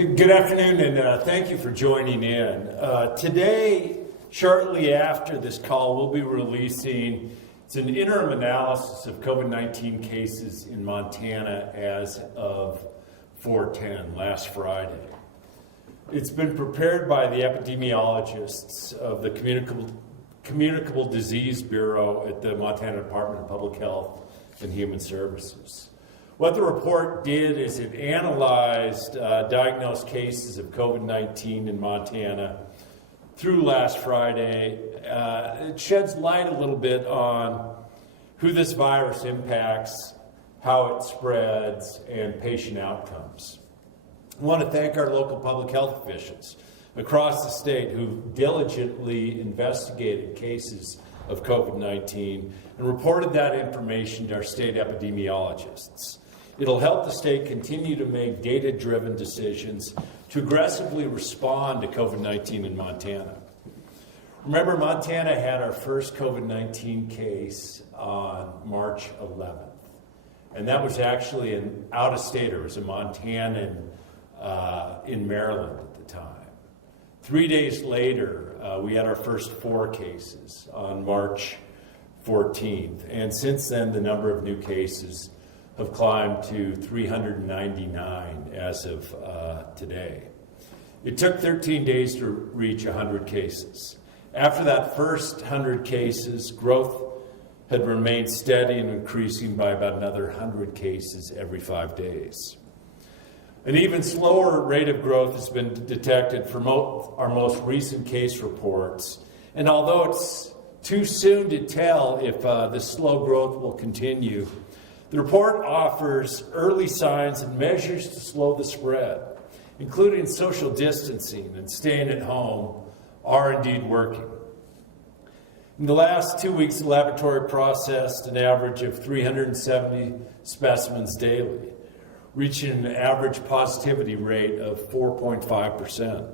Good afternoon, and thank you for joining in. Today, shortly after this call, we'll be releasing an interim analysis of COVID-19 cases in Montana as of 4/10, last Friday. It's been prepared by the epidemiologists of the Communicable Disease Bureau at the Montana Department of Public Health and Human Services. What the report did is it analyzed diagnosed cases of COVID-19 in Montana through last Friday. It sheds light a little bit on who this virus impacts, how it spreads, and patient outcomes. I want to thank our local public health officials across the state who diligently investigated cases of COVID-19 and reported that information to our state epidemiologists. It'll help the state continue to make data-driven decisions to aggressively respond to COVID-19 in Montana. Remember, Montana had our first COVID-19 case on March 11th. And that was actually an out-of-stater. It was a Montanan in Maryland at the time. 3 days later, we had our first 4 cases on March 14th. And since then, the number of new cases have climbed to 399 as of today. It took 13 days to reach 100 cases. After that first 100 cases, growth had remained steady and increasing by about another 100 cases every 5 days. An even slower rate of growth has been detected from our most recent case reports. And although it's too soon to tell if this slow growth will continue, the report offers early signs and measures to slow the spread, including social distancing and staying at home, are indeed working. In the last 2 weeks, the laboratory processed an average of 370 specimens daily, reaching an average positivity rate of 4.5%.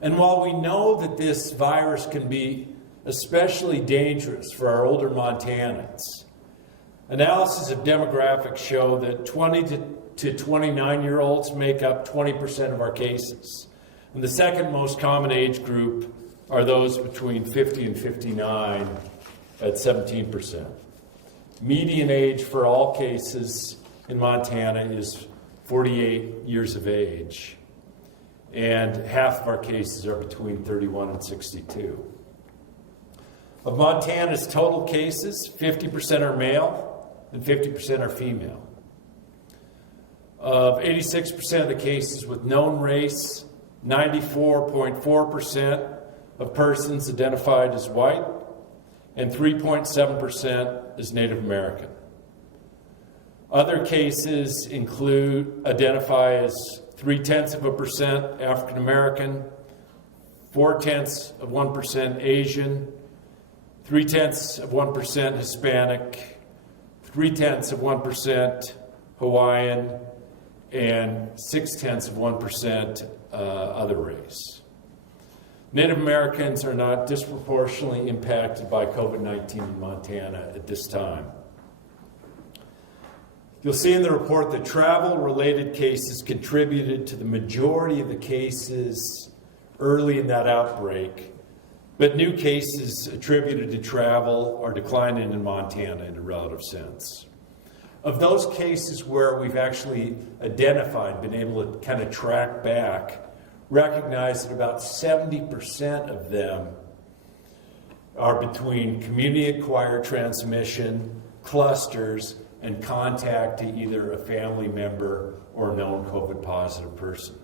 And while we know that this virus can be especially dangerous for our older Montanans, analysis of demographics show that 20 to 29-year-olds make up 20% of our cases. And the second most common age group are those between 50 and 59 at 17%. Median age for all cases in Montana is 48 years of age, and half of our cases are between 31 and 62. Of Montana's total cases, 50% are male and 50% are female. Of 86% of the cases with known race, 94.4% of persons identified as white and 3.7% as Native American. Other cases identify as 0.3% African American, 0.4% Asian, 0.3% Hispanic, 0.3% Hawaiian, and 0.6% other race. Native Americans are not disproportionately impacted by COVID-19 in Montana at this time. You'll see in the report that travel-related cases contributed to the majority of the cases early in that outbreak, but new cases attributed to travel are declining in Montana in a relative sense. Of those cases where we've actually identified, been able to kind of track back, recognize that about 70% of them are between community-acquired transmission, clusters, and contact to either a family member or a known COVID-positive person.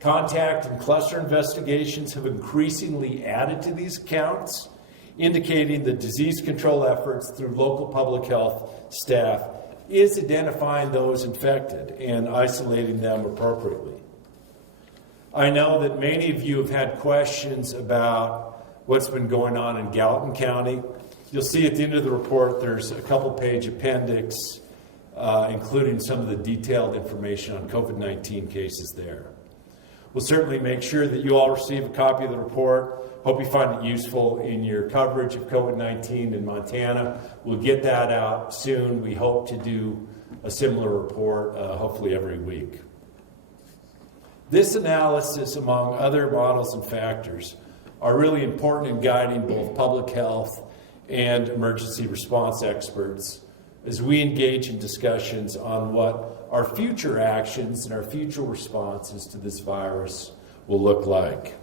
Contact and cluster investigations have increasingly added to these counts, indicating that disease control efforts through local public health staff is identifying those infected and isolating them appropriately. I know that many of you have had questions about what's been going on in Gallatin County. You'll see at the end of the report there's a couple-page appendix including some of the detailed information on COVID-19 cases there. We'll certainly make sure that you all receive a copy of the report. Hope you find it useful in your coverage of COVID-19 in Montana. We'll get that out soon. We hope to do a similar report hopefully every week. This analysis, among other models and factors, are really important in guiding both public health and emergency response experts as we engage in discussions on what our future actions and our future responses to this virus will look like.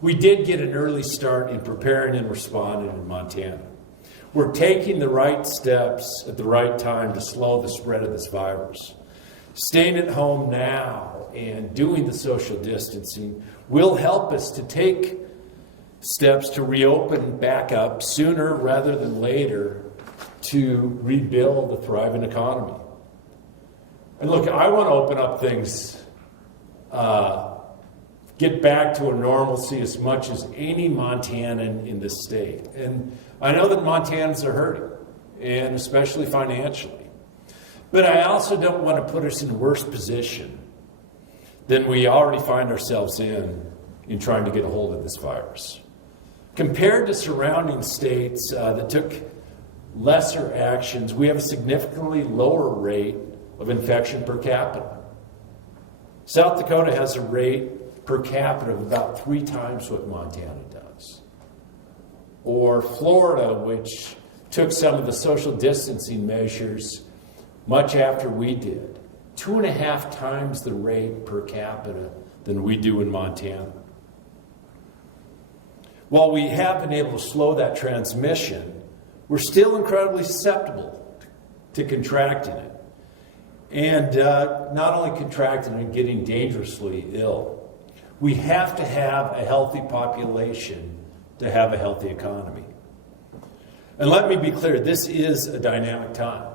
We did get an early start in preparing and responding in Montana. We're taking the right steps at the right time to slow the spread of this virus. Staying at home now and doing the social distancing will help us to take steps to reopen back up sooner rather than later to rebuild a thriving economy. And look, I want to open up things, get back to a normalcy as much as any Montanan in this state. And I know that Montanans are hurting, and especially financially. But I also don't want to put us in a worse position than we already find ourselves in trying to get a hold of this virus. Compared to surrounding states that took lesser actions, we have a significantly lower rate of infection per capita. South Dakota has a rate per capita of about 3 times what Montana does. Or Florida, which took some of the social distancing measures much after we did, 2.5 times the rate per capita than we do in Montana. While we have been able to slow that transmission, we're still incredibly susceptible to contracting it. And not only contracting it, getting dangerously ill. We have to have a healthy population to have a healthy economy. And let me be clear, this is a dynamic time.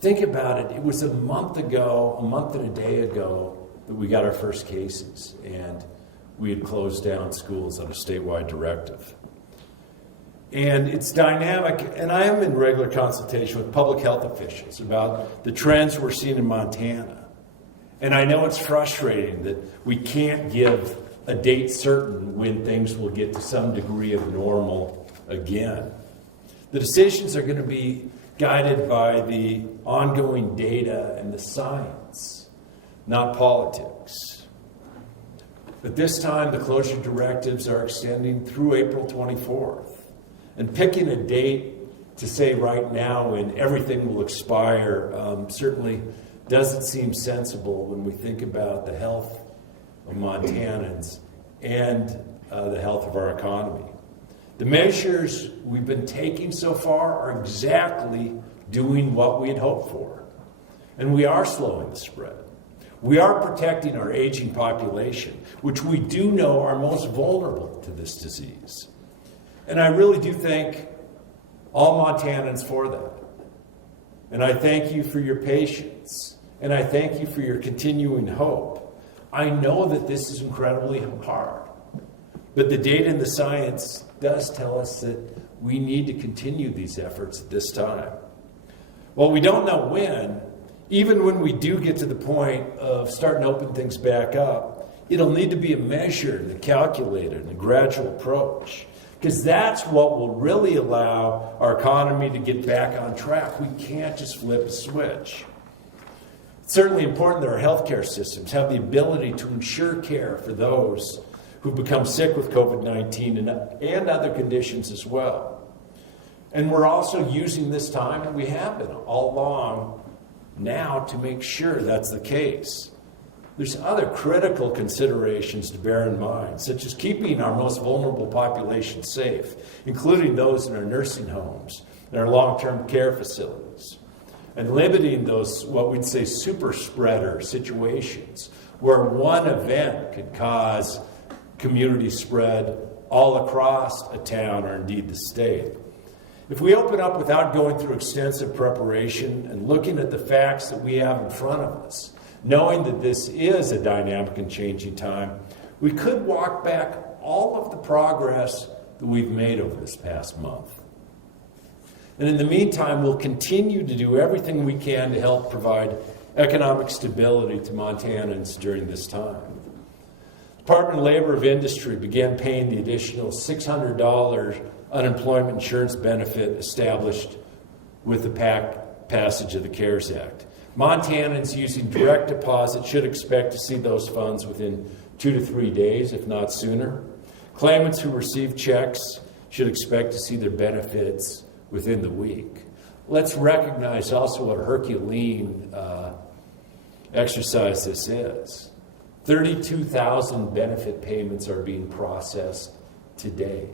Think about it. It was a month and a day ago, that we got our first cases, and we had closed down schools on a statewide directive. And it's dynamic, and I am in regular consultation with public health officials about the trends we're seeing in Montana. And I know it's frustrating that we can't give a date certain when things will get to some degree of normal again. The decisions are going to be guided by the ongoing data and the science, not politics. But this time, the closure directives are extending through April 24th. And picking a date to say right now when everything will expire certainly doesn't seem sensible when we think about the health of Montanans and the health of our economy. The measures we've been taking so far are exactly doing what we had hoped for. And we are slowing the spread. We are protecting our aging population, which we do know are most vulnerable to this disease. And I really do thank all Montanans for that. And I thank you for your patience. And I thank you for your continuing hope. I know that this is incredibly hard. But the data and the science does tell us that we need to continue these efforts at this time. Well, we don't know when. Even when we do get to the point of starting to open things back up, it'll need to be a measured and a calculated and a gradual approach. Because that's what will really allow our economy to get back on track. We can't just flip a switch. It's certainly important that our healthcare systems have the ability to ensure care for those who become sick with COVID-19 and other conditions as well. And we're also using this time, and we have been all along now, to make sure that's the case. There's other critical considerations to bear in mind, such as keeping our most vulnerable population safe, including those in our nursing homes and our long-term care facilities, and limiting those, what we'd say, super spreader situations, where one event could cause community spread all across a town or indeed the state. If we open up without going through extensive preparation and looking at the facts that we have in front of us, knowing that this is a dynamic and changing time, we could walk back all of the progress that we've made over this past month. And in the meantime, we'll continue to do everything we can to help provide economic stability to Montanans during this time. The Department of Labor and Industry began paying the additional $600 unemployment insurance benefit established with the passage of the CARES Act. Montanans using direct deposit should expect to see those funds within 2 to 3 days, if not sooner. Claimants who receive checks should expect to see their benefits within the week. Let's recognize also what a Herculean exercise this is. 32,000 benefit payments are being processed today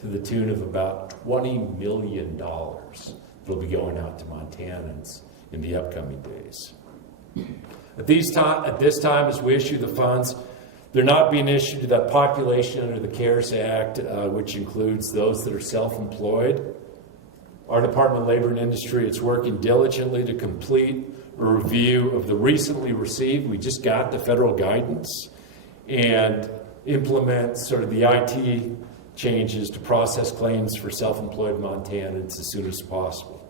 to the tune of about $20 million that'll be going out to Montanans in the upcoming days. At this time, as we issue the funds, they're not being issued to that population under the CARES Act, which includes those that are self-employed. Our Department of Labor and Industry is working diligently to complete a review of the recently received, we just got the federal guidance, and implement sort of the IT changes to process claims for self-employed Montanans as soon as possible.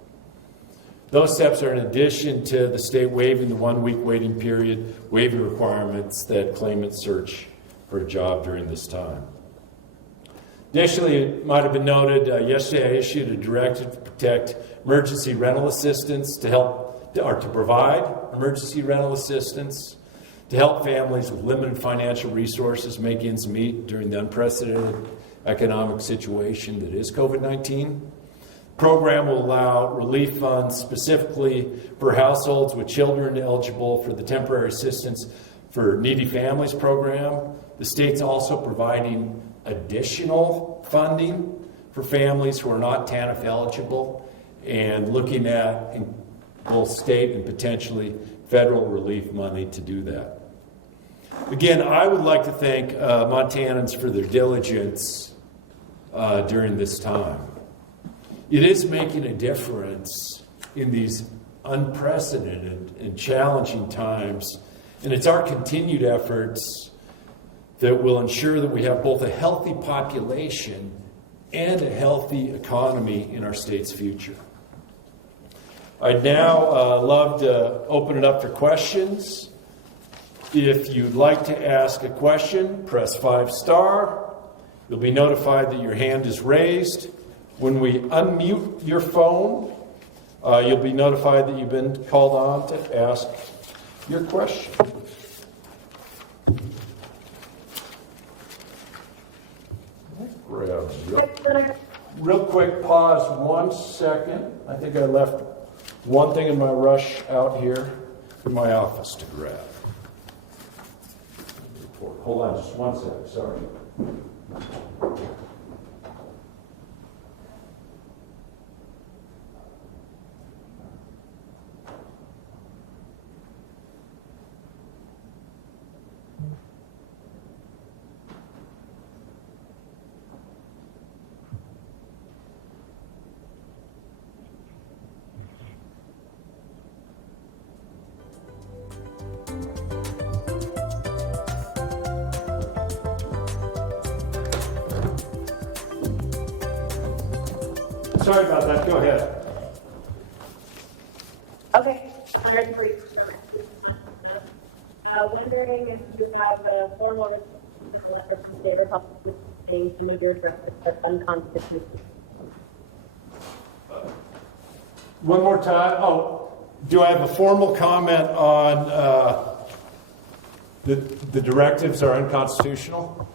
Those steps are in addition to the state waiving the 1-week waiting period, waiving requirements that claimants search for a job during this time. Additionally, it might have been noted, yesterday I issued a directive to protect emergency rental assistance to provide emergency rental assistance to help families with limited financial resources make ends meet during the unprecedented economic situation that is COVID-19. The program will allow relief funds specifically for households with children eligible for the Temporary Assistance for Needy Families program. The state's also providing additional funding for families who are not TANF eligible and looking at both state and potentially federal relief money to do that. Again, I would like to thank Montanans for their diligence during this time. It is making a difference in these unprecedented and challenging times, and it's our continued efforts that will ensure that we have both a healthy population and a healthy economy in our state's future. I'd now love to open it up for questions. If you'd like to ask a question, press 5*. You'll be notified that your hand is raised. When we unmute your phone, you'll be notified that you've been called on to ask your question. Real quick pause 1 second. I think I left one thing in my rush out here in my office to grab. Hold on just 1 second, sorry. Sorry about that. Go ahead. Okay. Wondering if you have a formal letter from state or public saying to move your directive as unconstitutional. One more time. Oh, do I have a formal comment on the directives are unconstitutional?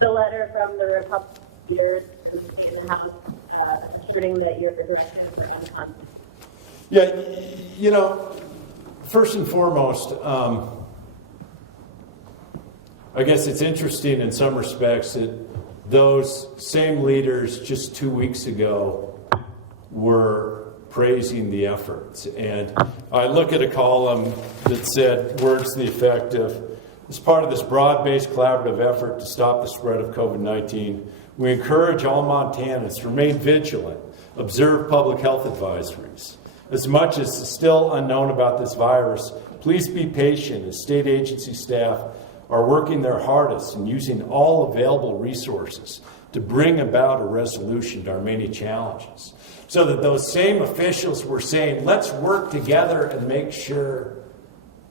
The letter from the Republicans in the House asserting that your directives are unconstitutional. Yeah, you know, first and foremost, I guess it's interesting in some respects that those same leaders just 2 weeks ago were praising the efforts. And I look at a column that said words to the effect of, as part of this broad-based collaborative effort to stop the spread of COVID-19, we encourage all Montanans to remain vigilant, observe public health advisories. As much as is still unknown about this virus, please be patient as state agency staff are working their hardest and using all available resources to bring about a resolution to our many challenges. So that those same officials were saying, let's work together and make sure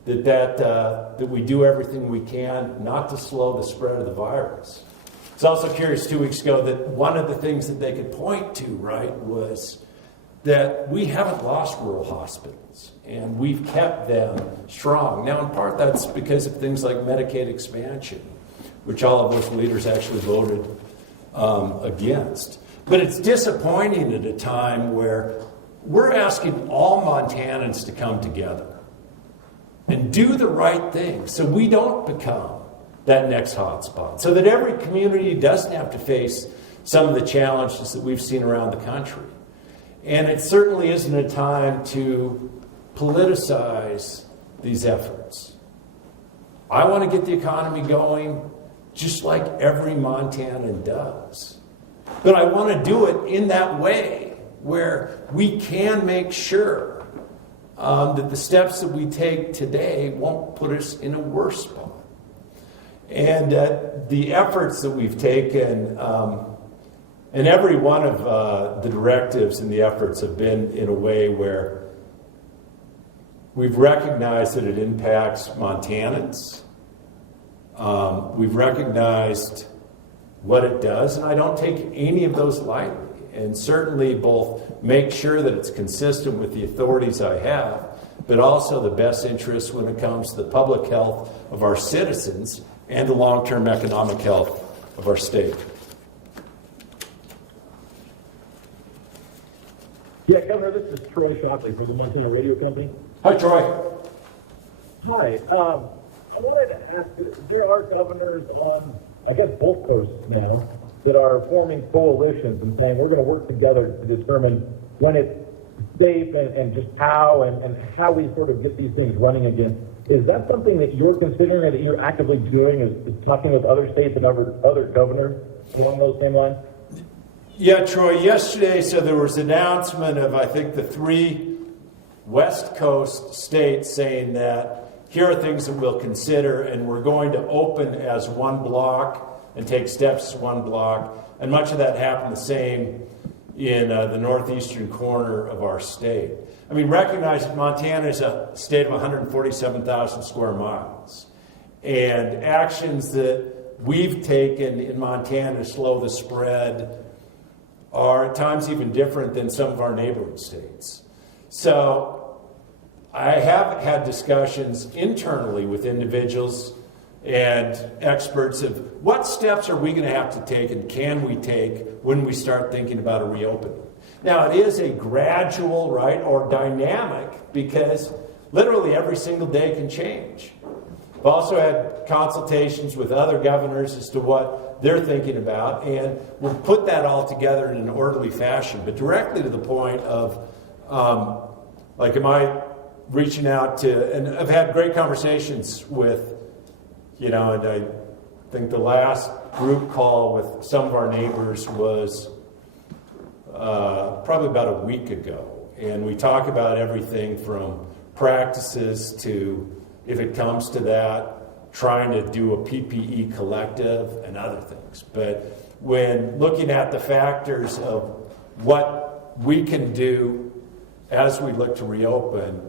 that we do everything we can not to slow the spread of the virus. It's also curious 2 weeks ago that one of the things that they could point to, right, was that we haven't lost rural hospitals, and we've kept them strong. Now, in part, that's because of things like Medicaid expansion, which all of those leaders actually voted against. But it's disappointing at a time where we're asking all Montanans to come together and do the right thing so we don't become that next hotspot, so that every community doesn't have to face some of the challenges that we've seen around the country. And it certainly isn't a time to politicize these efforts. I want to get the economy going just like every Montanan does. But I want to do it in that way where we can make sure that the steps that we take today won't put us in a worse spot. And the efforts that we've taken, and every one of the directives and the efforts have been in a way where we've recognized that it impacts Montanans. We've recognized what it does, and I don't take any of those lightly. And certainly both make sure that it's consistent with the authorities I have, but also the best interests when it comes to the public health of our citizens and the long-term economic health of our state. Yeah, Governor, this is Troy Shockley from the Montana Radio Company. Hi, Troy. Hi. I wanted to ask, there are governors on, I guess, both coasts now that are forming coalitions and saying we're going to work together to determine when it's safe and just how and how we sort of get these things running again. Is that something that you're considering or that you're actively doing, is talking with other states and other governors along those same lines? Yeah, Troy, yesterday, so there was an announcement of, I think, the 3 West Coast states saying that here are things that we'll consider, and we're going to open as one block and take steps as one block. And much of that happened the same in the northeastern corner of our state. I mean, recognize that Montana is a state of 147,000 square miles. And actions that we've taken in Montana to slow the spread are at times even different than some of our neighboring states. So I have had discussions internally with individuals and experts of what steps are we going to have to take and can we take when we start thinking about a reopening. Now, it is a gradual, right, or dynamic, because literally every single day can change. I've also had consultations with other governors as to what they're thinking about, and we'll put that all together in an orderly fashion. But directly to the point of, am I reaching out to, and I've had great conversations with, and I think the last group call with some of our neighbors was probably about a week ago. And we talk about everything from practices to, if it comes to that, trying to do a PPE collective and other things. But when looking at the factors of what we can do as we look to reopen,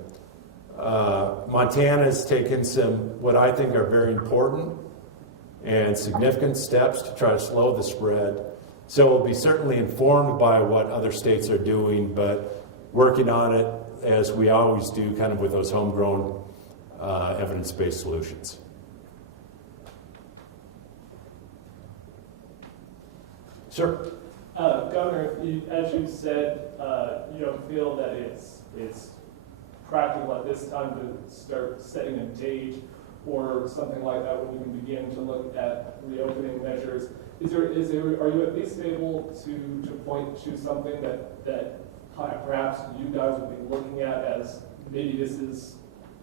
Montana has taken some, what I think are very important and significant steps to try to slow the spread. So we'll be certainly informed by what other states are doing, but working on it as we always do, kind of with those homegrown evidence-based solutions. Sir? Governor, as you said, you don't feel that it's practical at this time to start setting a date or something like that when we can begin to look at reopening measures. Are you at least able to point to something that perhaps you guys would be looking at as maybe this is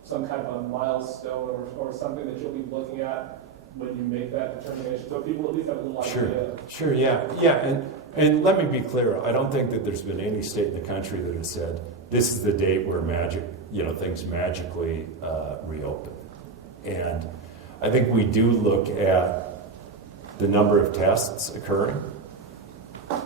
some kind of a milestone or something that you'll be looking at when you make that determination, so people at least have a little idea? Sure, yeah. And let me be clear, I don't think that there's been any state in the country that has said, this is the date where things magically reopen. And I think we do look at the number of tests occurring,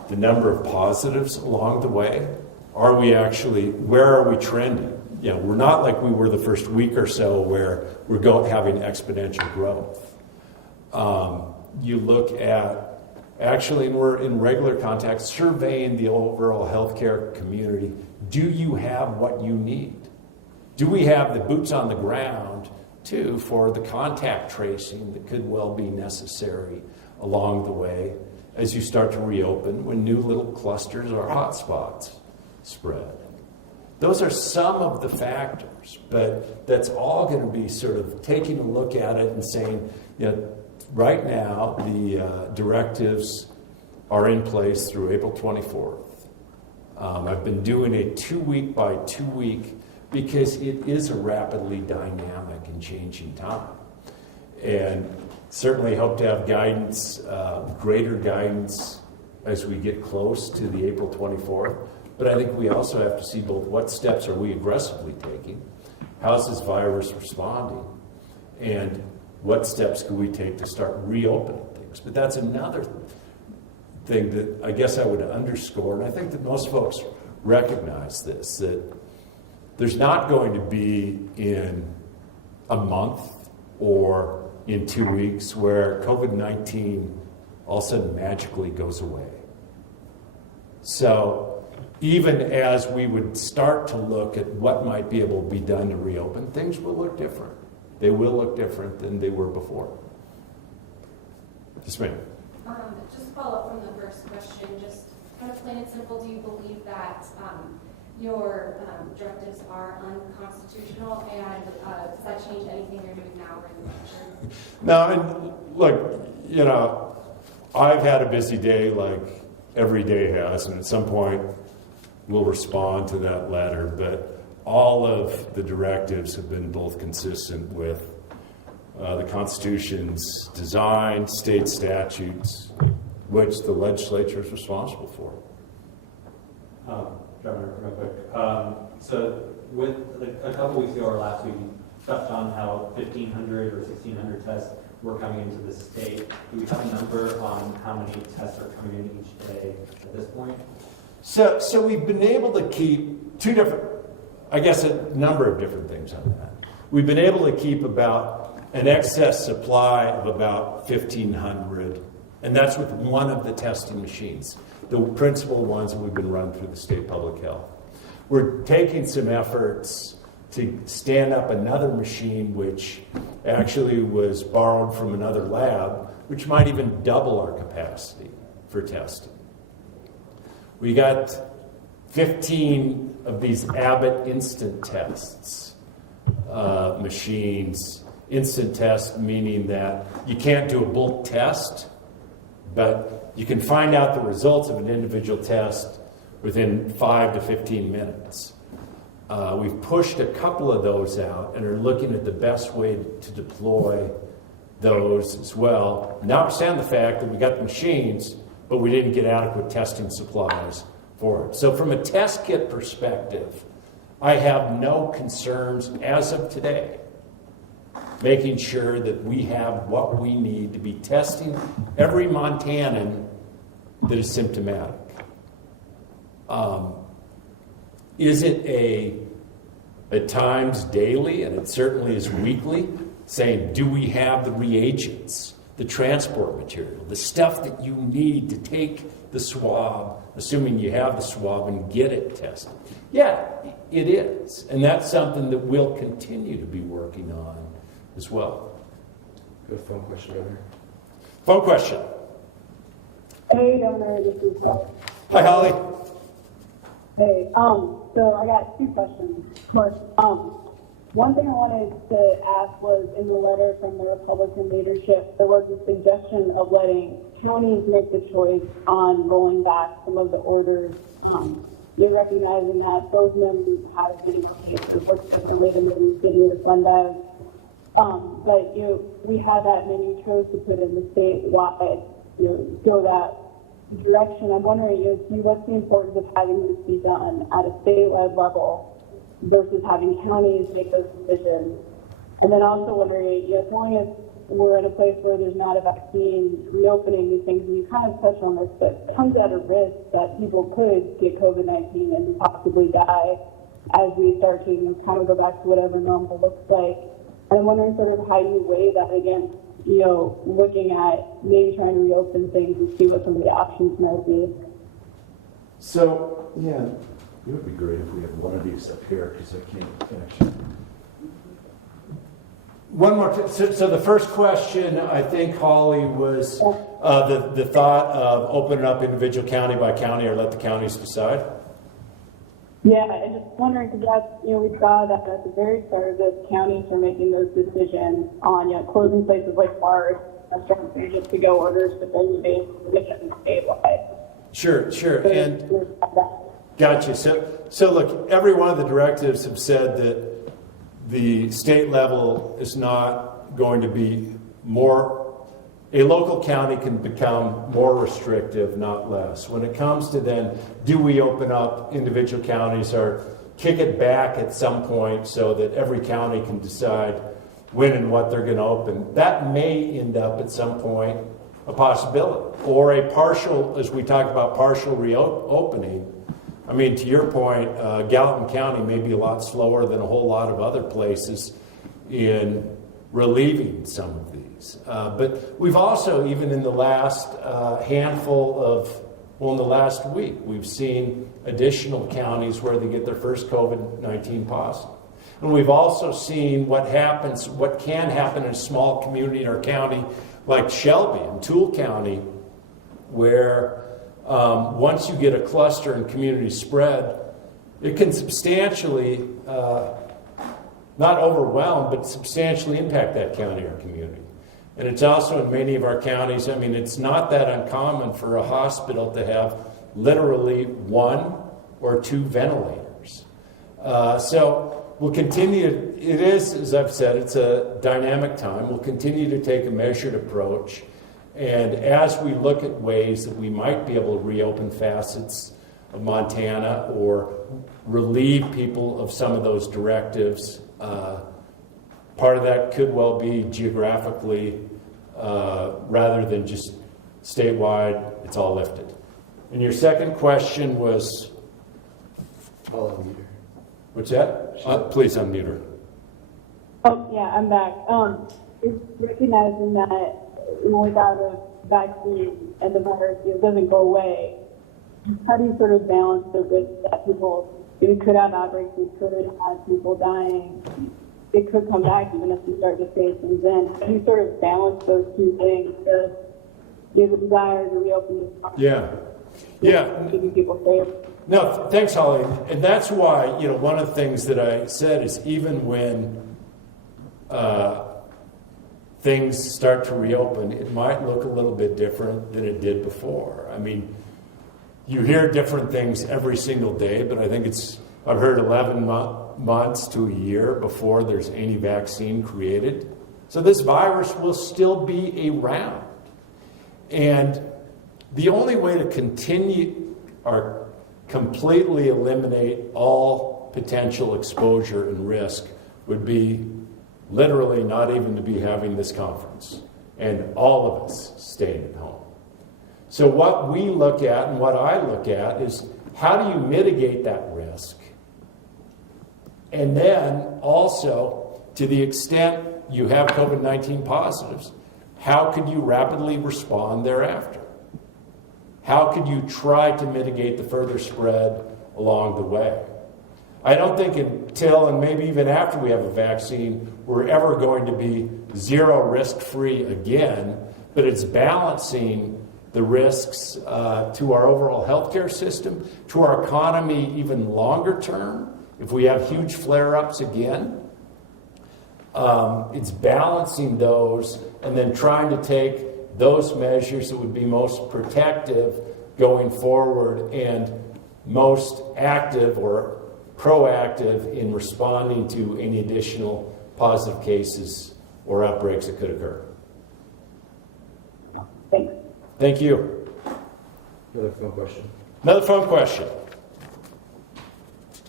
the number of positives along the way. Where are we trending? We're not like we were the first week or so where we're having exponential growth. You look at actually, and we're in regular contact, surveying the overall healthcare community. Do you have what you need? Do we have the boots on the ground, too, for the contact tracing that could well be necessary along the way as you start to reopen when new little clusters or hotspots spread? Those are some of the factors, but that's all going to be sort of taking a look at it and saying, right now the directives are in place through April 24th. I've been doing a 2-week by 2-week because it is a rapidly dynamic and changing time. And certainly hope to have guidance, greater guidance as we get close to the April 24th. But I think we also have to see both what steps are we aggressively taking, how's this virus responding, and what steps can we take to start reopening things. But that's another thing that I guess I would underscore, and I think that most folks recognize this, that there's not going to be in a month or in 2 weeks where COVID-19 all of a sudden magically goes away. So even as we would start to look at what might be able to be done to reopen, things will look different. They will look different than they were before. Yes, ma'am. Just to follow up from the first question, just kind of plain and simple, do you believe that your directives are unconstitutional, and does that change anything you're doing now or in the future? No, and look, I've had a busy day like every day has, and at some point we'll respond to that letter, but all of the directives have been both consistent with the Constitution's design, state statutes, which the legislature is responsible for. Governor, real quick. So with a couple weeks ago or last week, you touched on how 1,500 or 1,600 tests were coming into the state. Do we have a number on how many tests are coming in each day at this point? So we've been able to keep a number of different things on that. We've been able to keep about an excess supply of about 1,500, and that's with one of the testing machines, the principal ones that we've been running through the state public health. We're taking some efforts to stand up another machine, which actually was borrowed from another lab, which might even double our capacity for testing. We got 15 of these Abbott instant tests machines. Instant test meaning that you can't do a bulk test, but you can find out the results of an individual test within 5 to 15 minutes. We've pushed a couple of those out and are looking at the best way to deploy those as well. Notwithstanding the fact that we got the machines, but we didn't get adequate testing supplies for it. So from a test kit perspective, I have no concerns as of today, making sure that we have what we need to be testing every Montanan that is symptomatic. Is it at times daily, and it certainly is weekly, saying, do we have the reagents, the transport material, the stuff that you need to take the swab, assuming you have the swab, and get it tested? Yeah, it is. And that's something that we'll continue to be working on as well. Good phone question, Governor. Phone question. Hey, Governor, this is Holly. Hi, Holly. Hey, so I got two questions. First, one thing I wanted to ask was, in the letter from the Republican leadership, there was a suggestion of letting counties make the choice on rolling back some of the orders. They recognizing that those members have been okay to work differently than the city or Sunday. But we had that many chose to put in the statewide, go that direction. I'm wondering, what's the importance of having this be done at a statewide level versus having counties make those decisions? And then also wondering, as long as we're at a place where there's not a vaccine, reopening these things, and you kind of touch on this, but comes at a risk that people could get COVID-19 and possibly die as we start to kind of go back to whatever normal looks like. And I'm wondering sort of how you weigh that against looking at maybe trying to reopen things and see what some of the options might be. So, Yeah, it would be great if we had one of these up here, because I can't actually. one more, so the first question, I think, Holly, was the thought of opening up individual county by county or let the counties decide? Yeah, and just wondering, because that's, we saw that at the very start of this, counties are making those decisions on, closing places like bars, restaurants, and just to-go orders, but then they position statewide. Sure, and gotcha. So look, every one of the directives have said that the state level is not going to be a local county can become more restrictive, not less. When it comes to then, do we open up individual counties or kick it back at some point so that every county can decide when and what they're going to open? That may end up at some point a possibility, or a partial, as we talk about partial reopening. I mean, to your point, Gallatin County may be a lot slower than a whole lot of other places in relieving some of these. But we've also, even in the last in the last week, we've seen additional counties where they get their first COVID-19 positive. And we've also seen what can happen in a small community or county like Shelby and Toole County, where once you get a cluster and community spread, it can substantially, not overwhelm, but substantially impact that county or community. And it's also in many of our counties, I mean, it's not that uncommon for a hospital to have literally 1 or 2 ventilators. So we'll continue, it is, as I've said, it's a dynamic time. We'll continue to take a measured approach. And as we look at ways that we might be able to reopen facets of Montana or relieve people of some of those directives, part of that could well be geographically, rather than just statewide, it's all lifted. And your second question was, I'll unmute her. what's that? Please unmute her. Oh, yeah, I'm back. It's recognizing that without a vaccine and the virus, it doesn't go away. How do you sort of balance the risk that we could have outbreaks, we could have people dying, it could come back even if we start to phase things in? How do you sort of balance those two things to give the desire to reopen this economy? Yeah. Keeping people safe? No, thanks, Holly. And that's why, one of the things that I said is even when things start to reopen, it might look a little bit different than it did before. I mean, you hear different things every single day, but I think I've heard 11 months to a year before there's any vaccine created. So this virus will still be around. And the only way to continue or completely eliminate all potential exposure and risk would be literally not even to be having this conference and all of us staying at home. So what we look at and what I look at is how do you mitigate that risk? And then also, to the extent you have COVID-19 positives, how could you rapidly respond thereafter? How could you try to mitigate the further spread along the way? I don't think until, and maybe even after we have a vaccine, we're ever going to be zero risk-free again, but it's balancing the risks to our overall healthcare system, to our economy even longer term. If we have huge flare-ups again, it's balancing those and then trying to take those measures that would be most protective going forward and most active or proactive in responding to any additional positive cases or outbreaks that could occur. Thanks. Thank you. Another phone question. Another phone question.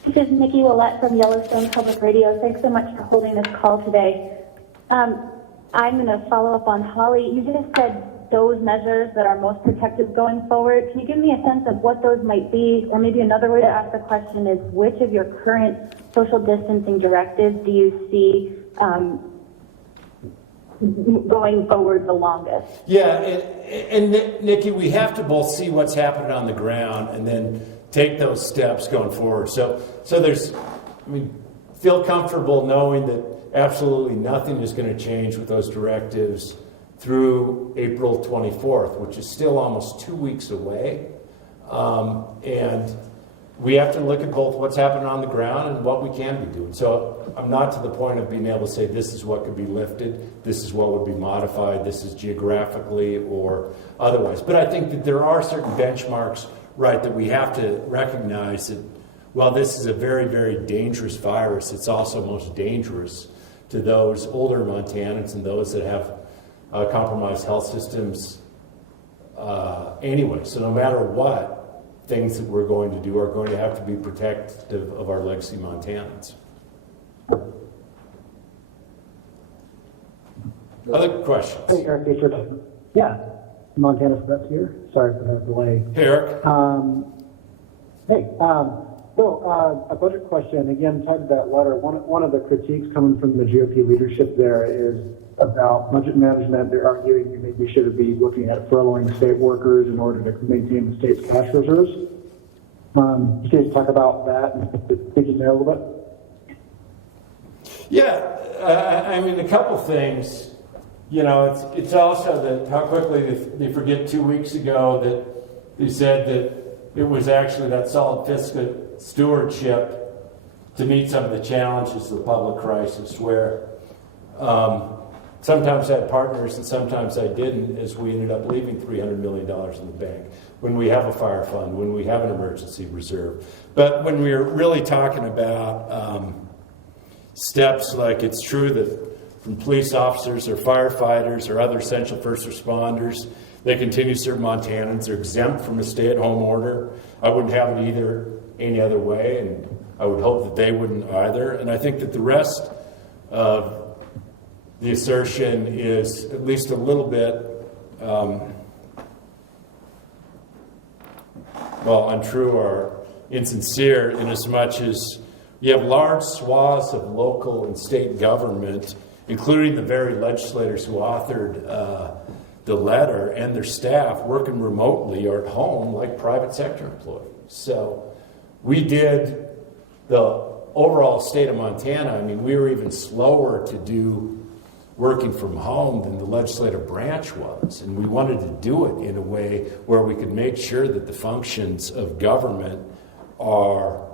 This is Nikki Willette from Yellowstone Public Radio. Thanks so much for holding this call today. I'm going to follow up on Holly. You just said those measures that are most protective going forward. Can you give me a sense of what those might be? Or maybe another way to ask the question is, which of your current social distancing directives do you see going forward the longest? Yeah, and Nikki, we have to both see what's happening on the ground and then take those steps going forward. So there's, I mean, feel comfortable knowing that absolutely nothing is going to change with those directives through April 24th, which is still almost 2 weeks away. And we have to look at both what's happening on the ground and what we can be doing. So I'm not to the point of being able to say this is what could be lifted, this is what would be modified, this is geographically or otherwise. But I think that there are certain benchmarks, right, that we have to recognize that while this is a very, very dangerous virus, it's also most dangerous to those older Montanans and those that have compromised health systems anyway. So no matter what, things that we're going to do are going to have to be protective of our legacy Montanans. Other questions? Hey, Eric Fisher. Yeah, Montana Press here. Sorry for the delay. Hey, Eric. So a budget question. Again, tied to that letter, one of the critiques coming from the GOP leadership there is about budget management. They're arguing you maybe should be looking at furloughing state workers in order to maintain the state's cash reserves. Can you guys talk about that and dig in there a little bit? Yeah, I mean, a couple things. You know, it's also that how quickly they forget 2 weeks ago that they said that it was actually that solid fiscal stewardship to meet some of the challenges of the public crisis, where sometimes I had partners and sometimes I didn't, as we ended up leaving $300 million in the bank when we have a fire fund, when we have an emergency reserve. But when we're really talking about steps like it's true that from police officers or firefighters or other essential first responders, they continue to serve Montanans. They're exempt from a stay-at-home order. I wouldn't have it either any other way, and I would hope that they wouldn't either. And I think that the rest of the assertion is at least a little bit, untrue or insincere, in as much as you have large swaths of local and state government, including the very legislators who authored the letter and their staff, working remotely or at home like private sector employees. So we did the overall state of Montana. I mean, we were even slower to do working from home than the legislative branch was. And we wanted to do it in a way where we could make sure that the functions of government are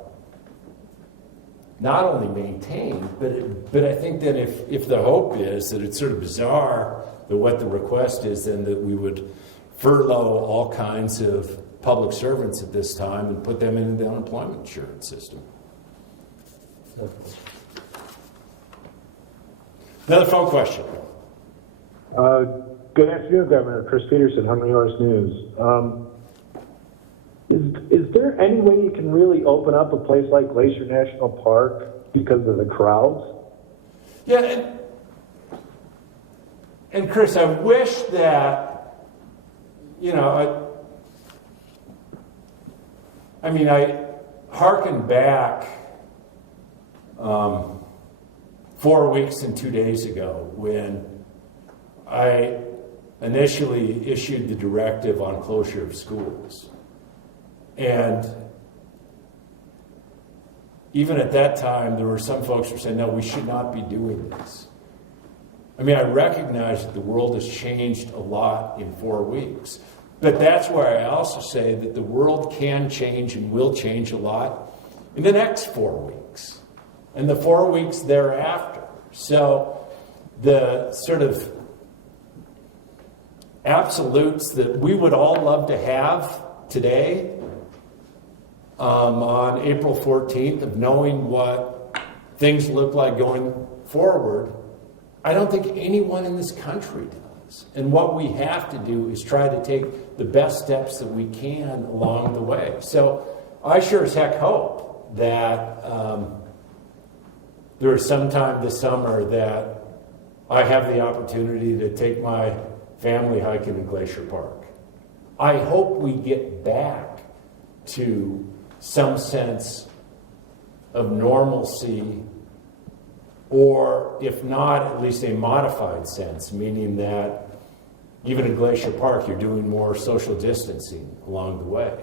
not only maintained, but I think that if the hope is that it's sort of bizarre that what the request is, then that we would furlough all kinds of public servants at this time and put them into the unemployment insurance system. Another phone question. Good afternoon, Governor. Chris Peterson, Huntley Horse News. Is there any way you can really open up a place like Glacier National Park because of the crowds? Yeah, and Chris, I wish that, you know, I hearken back 4 weeks and 2 days ago when I initially issued the directive on closure of schools. And even at that time, there were some folks who were saying, no, we should not be doing this. I mean, I recognize that the world has changed a lot in 4 weeks. But that's where I also say that the world can change and will change a lot in the next 4 weeks and the 4 weeks thereafter. So the sort of absolutes that we would all love to have today on April 14th of knowing what things look like going forward, I don't think anyone in this country does. And what we have to do is try to take the best steps that we can along the way. So I sure as heck hope that there is some time this summer that I have the opportunity to take my family hiking in Glacier Park. I hope we get back to some sense of normalcy or if not, at least a modified sense, meaning that even in Glacier Park, you're doing more social distancing along the way.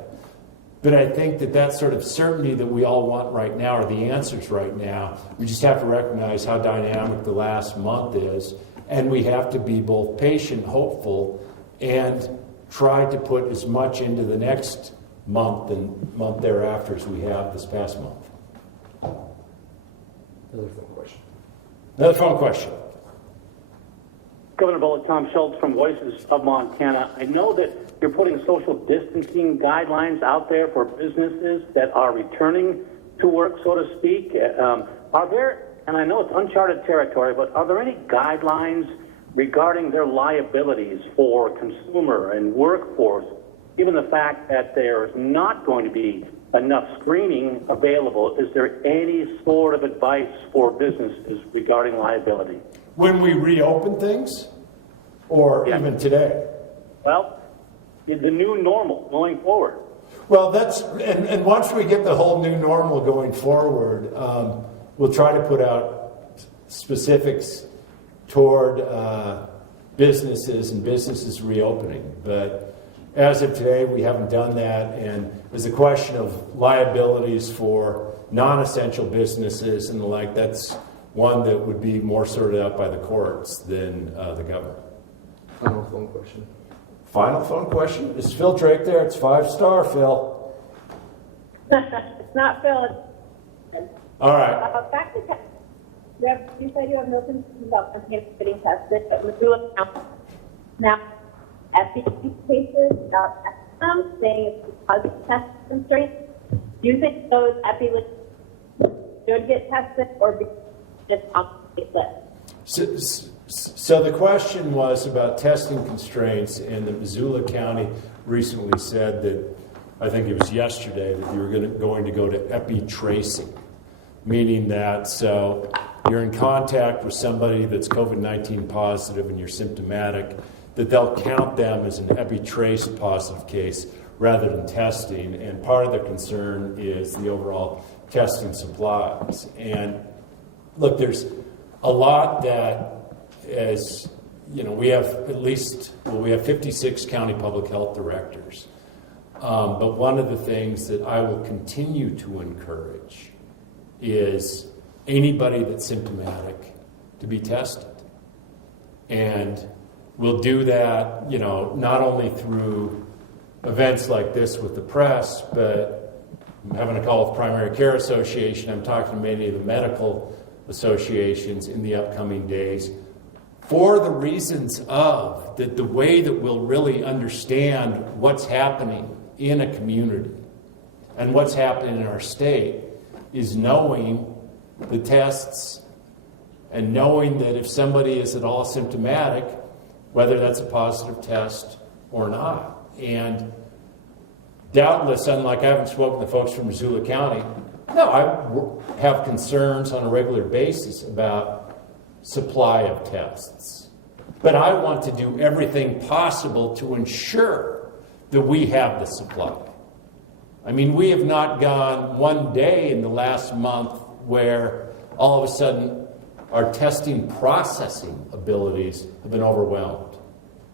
But I think that sort of certainty that we all want right now, or the answers right now, we just have to recognize how dynamic the last month is, and we have to be both patient, hopeful, and try to put as much into the next month and month thereafter as we have this past month. Another phone question. Another phone question. Governor Bullock, Tom Schultz from Voices of Montana. I know that you're putting social distancing guidelines out there for businesses that are returning to work, so to speak. Are there, and I know it's uncharted territory, but are there any guidelines regarding their liabilities for consumer and workforce, given the fact that there's not going to be enough screening available? Is there any sort of advice for businesses regarding liability? When we reopen things, or even today? Well, the new normal going forward. Well, and once we get the whole new normal going forward, we'll try to put out specifics toward businesses and businesses reopening. But as of today, we haven't done that, and there's a question of liabilities for non-essential businesses and the like. That's one that would be more sorted out by the courts than the government. Final phone question. Final phone question. Is Phil Drake there? It's 5-star, Phil. It's not Phil. All right. Back to test. You said you have no concerns about containers getting tested at Missoula County. Now, FDA cases about them saying it's because of test constraints. Do you think those FDA should get tested or just complicate this? So the question was about testing constraints, and the Missoula County recently said that, I think it was yesterday, that you were going to go to epi-tracing, meaning that so you're in contact with somebody that's COVID-19 positive and you're symptomatic, that they'll count them as an epi-trace positive case rather than testing. And part of the concern is the overall testing supplies. And look, there's a lot that, as you know, we have we have 56 county public health directors. But one of the things that I will continue to encourage is anybody that's symptomatic to be tested. And we'll do that, you know, not only through events like this with the press, but I'm having a call with Primary Care Association. I'm talking to many of the medical associations in the upcoming days for the reasons of that the way that we'll really understand what's happening in a community and what's happening in our state is knowing the tests and knowing that if somebody is at all symptomatic, whether that's a positive test or not. And doubtless, unlike I haven't spoken to folks from Missoula County, no, I have concerns on a regular basis about supply of tests. But I want to do everything possible to ensure that we have the supply. I mean, we have not gone one day in the last month where all of a sudden our testing processing abilities have been overwhelmed.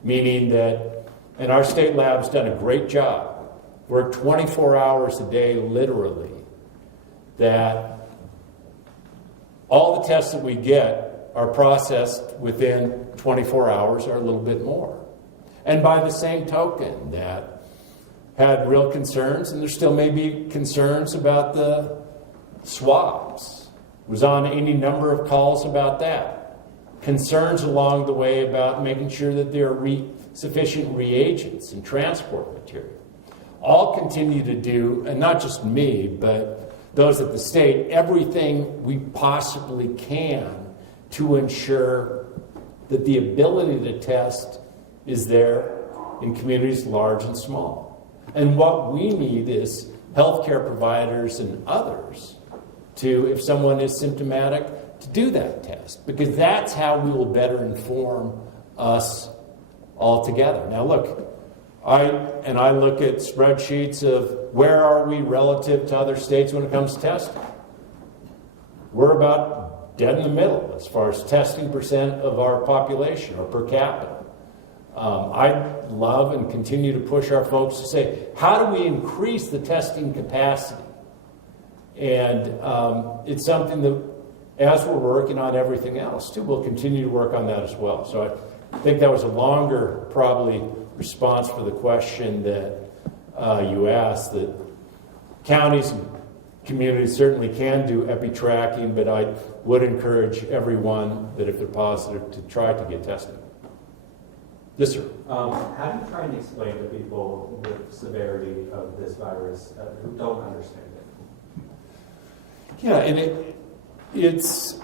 Meaning that, and our state lab's done a great job. We're 24 hours a day, literally, that all the tests that we get are processed within 24 hours or a little bit more. And by the same token, that had real concerns, and there still may be concerns about the swabs. Was on any number of calls about that. Concerns along the way about making sure that there are sufficient reagents and transport material. All continue to do, and not just me, but those at the state, everything we possibly can to ensure that the ability to test is there in communities large and small. And what we need is healthcare providers and others to, if someone is symptomatic, to do that test, because that's how we will better inform us all together. Now look, I look at spreadsheets of where are we relative to other states when it comes to testing. We're about dead in the middle as far as testing percent of our population or per capita. I love and continue to push our folks to say, how do we increase the testing capacity? And it's something that, as we're working on everything else too, we'll continue to work on that as well. So I think that was a longer, probably, response for the question that you asked, that counties and communities certainly can do epi-tracking, but I would encourage everyone that if they're positive to try to get tested. Yes, sir. How do you try and explain to people the severity of this virus who don't understand it? Yeah, and it's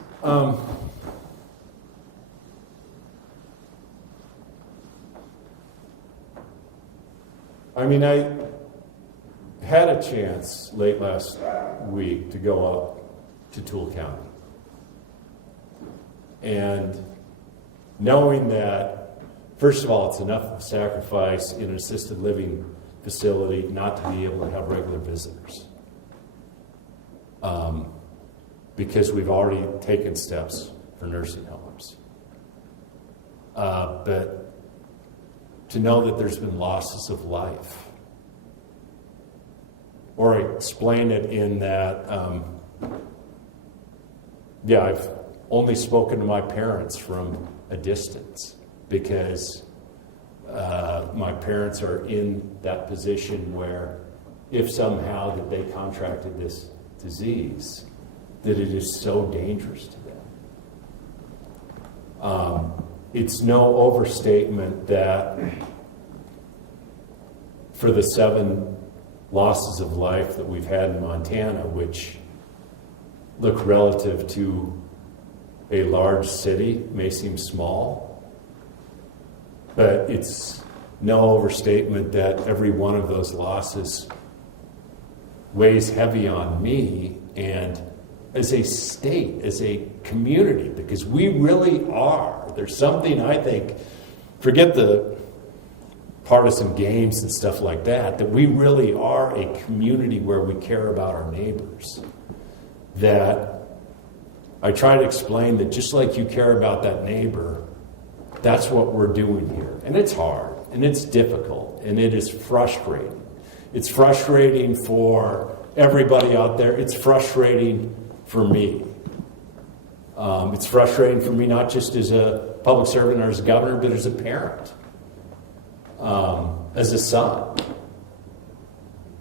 I mean, I had a chance late last week to go up to Toole County. And knowing that, first of all, it's enough of a sacrifice in an assisted living facility not to be able to have regular visitors. Because we've already taken steps for nursing homes. But to know that there's been losses of life. Or explain it in that, I've only spoken to my parents from a distance because my parents are in that position where if somehow that they contracted this disease, that it is so dangerous to them. It's no overstatement that for the 7 losses of life that we've had in Montana, which look relative to a large city, may seem small, but it's no overstatement that every one of those losses weighs heavy on me and as a state, as a community, because we really are. There's something, I think, forget the partisan games and stuff like that, that we really are a community where we care about our neighbors. That I try to explain that just like you care about that neighbor, that's what we're doing here. And it's hard, and it's difficult, and it is frustrating. It's frustrating for everybody out there. It's frustrating for me. It's frustrating for me not just as a public servant or as a governor, but as a parent, as a son,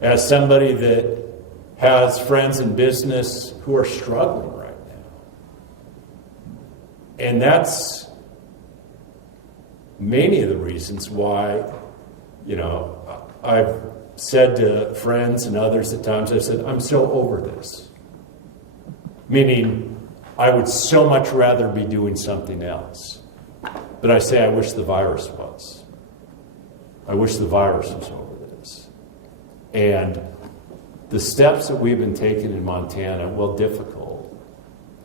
as somebody that has friends in business who are struggling right now. And that's many of the reasons why, I've said to friends and others at times, I've said, I'm so over this. Meaning, I would so much rather be doing something else. But I say, I wish the virus was. I wish the virus was over this. And the steps that we've been taking in Montana, while difficult,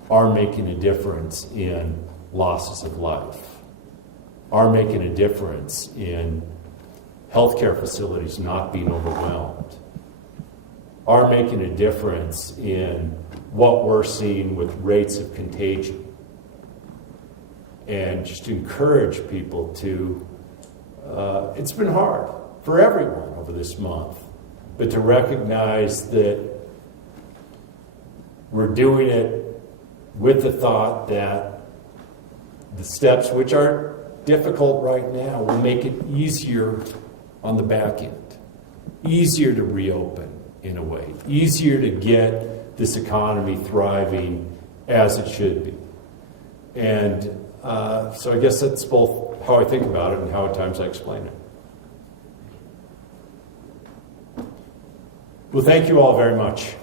are making a difference in losses of life, are making a difference in healthcare facilities not being overwhelmed, are making a difference in what we're seeing with rates of contagion. And just encourage people to, it's been hard for everyone over this month, but to recognize that we're doing it with the thought that the steps, which are difficult right now, will make it easier on the back end, easier to reopen in a way, easier to get this economy thriving as it should be. And so I guess that's both how I think about it and how at times I explain it. Well, thank you all very much.